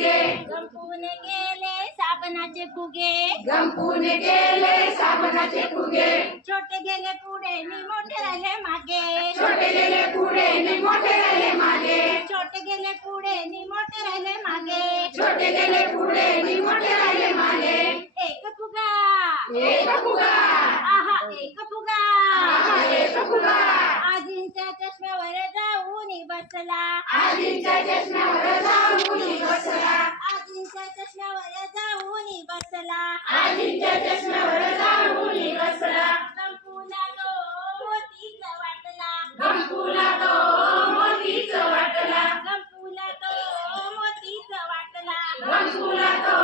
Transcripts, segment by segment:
फुगे गंपून गेले साबणाचे फुगे गंपून गेले साबणाचे फुगे छोटे गेले पुढे नि मोठे राहिले मागे छोटे गेले पुढे नि मोठे राहिले मागे छोटे गेले पुढे नि मोठे राहिले मागे छोटे गेले पुढे नि मोठे राहिले मागे एक फुगा एक फुगा आहा एक फुगा आहा एक फुगा आजींच्या चष्म्यावर जाऊन बसला आजींच्या चष्म्यावर जाऊन बसला आजींच्या चष्म्यावर जाऊन बसला आजींच्या चष्म्यावर जाऊन बसला गंपूला तो मोतीच वाटला गंपूला तो मोतीच वाटला गंपूला तो मोतीच वाटला गंपूला तो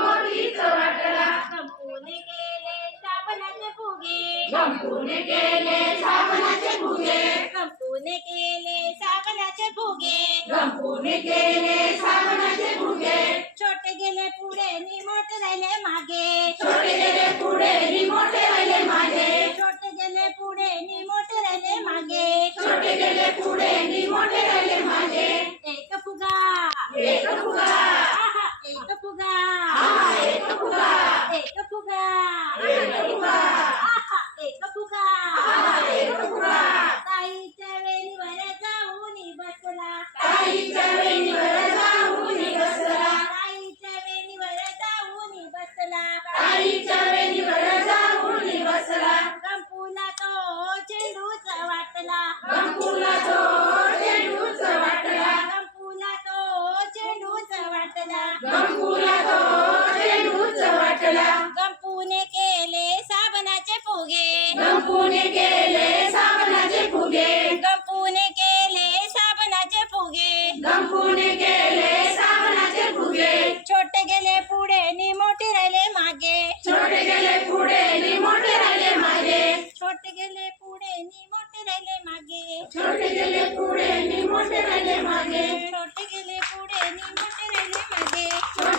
मोतीच वाटला गंपून गेले साबणाचे फुगे गंपून गेले साबणाचे फुगे गंपून गेले साबणाचे फुगे गंपून गेले साबणाचे फुगे छोटे गेले पुढे नि मोठे राहिले मागे छोटे गेले पुढे नि मोठे राहिले मागे छोटे गेले पुढे नि मोठे राहिले मागे छोटे गेले पुढे नि मोठे राहिले मागे एक फुगा एक फुगा आहा एक फुगा आहा एक फुगा एक फुगा एक फुगा आहा एक फुगा आहा एक फुगा ताईच्या वेणीवर जाऊन बसला ताईच्या वेणीवर जाऊन बसला ताईच्या वेणीवर जाऊन बसला ताईच्या वेणीवर जाऊन बसला गंपूला तो चेंडूच वाटला गंपूला तो चेंडूच वाटला गंपूला तो चेंडूच वाटला गंपूला तो चेंडूच वाटला गंपूने केले साबणाचे फुगे गंपून गेले साबणाचे फुगे गंपूने केले साबणाचे फुगे गंपून गेले साबणाचे फुगे छोटे गेले पुढे नि मोठे राहिले मागे छोटे गेले पुढे नि मोठे राहिले मागे छोटे गेले पुढे नि मोठे राहिले मागे छोटे गेले पुढे नि मोठे राहिले मागे छोटे गेले पुढे नि मोठे राहिले मागे